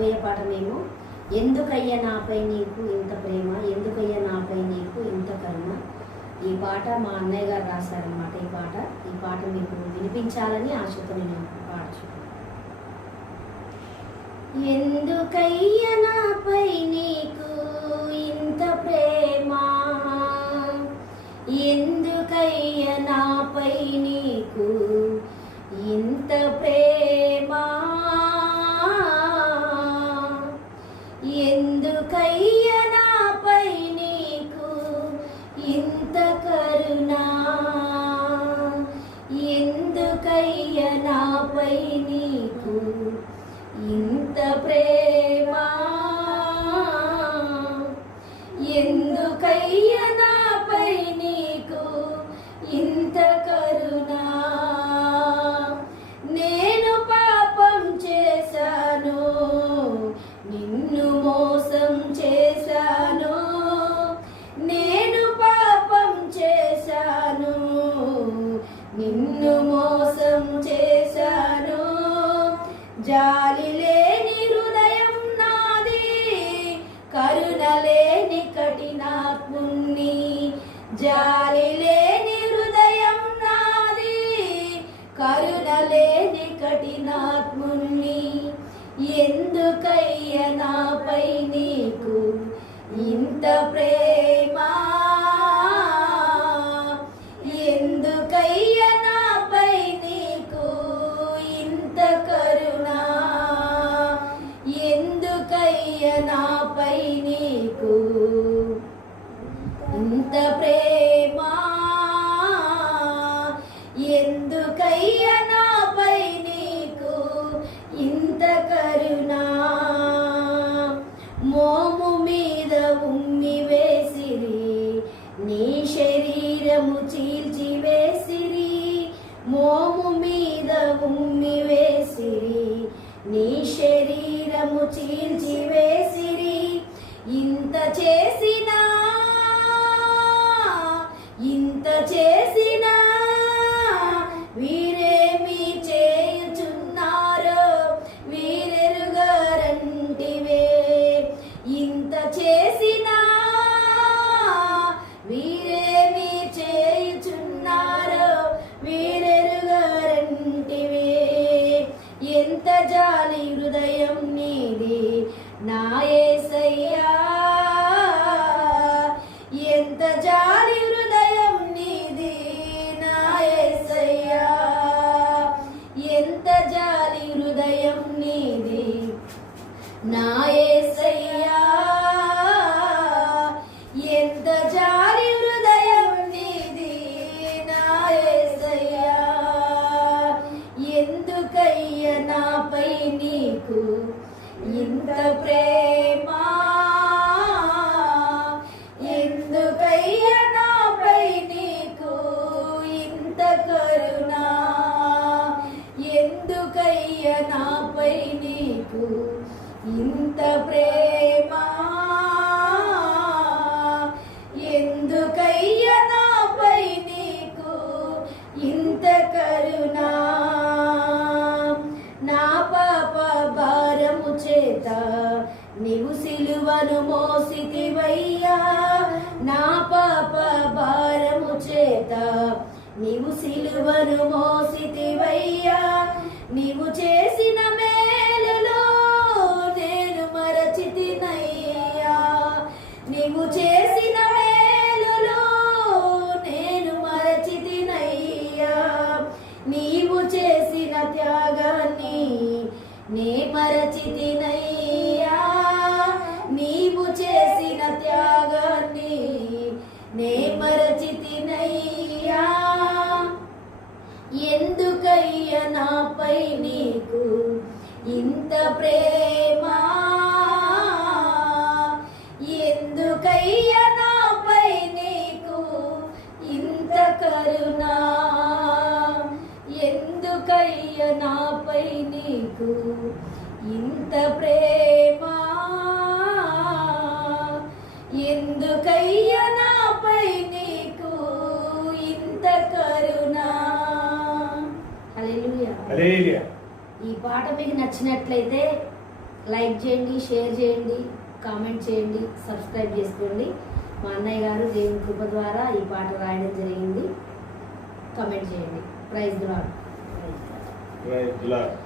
పాడబోయే పాట మేము ఎందుకయ్యా నాపై నీకు ఇంత ప్రేమ, ఎందుకయ్యా నాపై నీకు ఇంత కరుణ. ఈ పాట మా అన్నయ్య గారు రాశారనమాట. ఈ పాట మీకు వినిపించాలని ఆశతో నేను పాడుచున్నాను. ఎందుకయ్యా నాపై నీకు ఇంత ప్రేమ, ఎందుకయ్యా నాపై నీకు ఇంత ప్రేమ, ఎందుకయ్యా నాపై నీకు ఇంత కరుణ, ఎందుకయ్యా నాపై నీకు ఇంత ప్రేమ, ఎందుకయ్యా నాపై నీకు ఇంత కరుణ. నేను పాపం చేశాను, నిన్ను మోసం చేశాను, నేను పాపం చేశాను, నిన్ను మోసం చేశాను. జాలి లేని హృదయం నాది, కరుణ లేని కఠినాత్ముని. జాలి లేని హృదయం నాది, కరుణ లేని కఠినాత్ముని. ఎందుకయ్యా నాపై నీకు ఇంత ప్రేమ, ఎందుకయ్యా నాపై నీకు ఇంత కరుణ, ఎందుకయ్యా నాపై నీకు ఇంత ప్రేమ, ఎందుకయ్యా నాపై నీకు ఇంత కరుణ. మోము మీద ఉమ్మి వేసిరి, నీ శరీరము చీల్చి వేసిరి. మోము మీద ఉమ్మి వేసిరి, నీ శరీరము చీల్చి వేసిరి. ఇంత చేసినా, ఇంత చేసినా వీరేమి చేయుచున్నారో వీరెరుగరంటివే. ఇంత చేసినా వీరేమి చేయుచున్నారో వీరెరుగరంటివే. ఎంత జాలి హృదయం నీది నా యేసయ్యా, ఎంత జాలి హృదయం నీది నా యేసయ్యా, ఎంత జాలి హృదయం నీది నా యేసయ్యా, ఎంత జాలి హృదయం నీది నా యేసయ్యా. ఎందుకయ్యా నాపై నీకు ఇంత ప్రేమ, ఎందుకయ్యా నాపై నీకు ఇంత కరుణ, ఎందుకయ్యా నాపై నీకు ఇంత ప్రేమ, ఎందుకయ్యా నాపై నీకు ఇంత కరుణ. నా పాప భారము చేత నీవు సిలువను మోసితివయ్యా, నా పాప భారము చేత నీవు సిలువను మోసితివయ్యా. నీవు చేసిన మేలులో నేను మరచితినయ్యా, నీవు చేసిన మేలులో నేను మరచితినయ్యా. నీవు చేసిన త్యాగాన్ని నే మరచితినయ్యా, నీవు చేసిన త్యాగాన్ని నే మరచితినయ్యా. ఎందుకయ్యా నాపై నీకు ఇంత ప్రేమ, ఎందుకయ్యా నాపై నీకు ఇంత కరుణ, ఎందుకయ్యా నాపై నీకు ఇంత ప్రేమ, ఎందుకయ్యా నాపై నీకు ఇంత కరుణ. హల్లెలూయా. హల్లెలూయా. ఈ పాట మీకు నచ్చినట్లయితే లైక్ చేయండి, షేర్ చేయండి, కామెంట్ చేయండి, సబ్స్క్రైబ్ చేసుకోండి. మా అన్నయ్య గారు దేవుని కృప ద్వారా ఈ పాట రాయడం జరిగింది. కామెంట్ చేయండి. Praise the Lord. Praise the lord.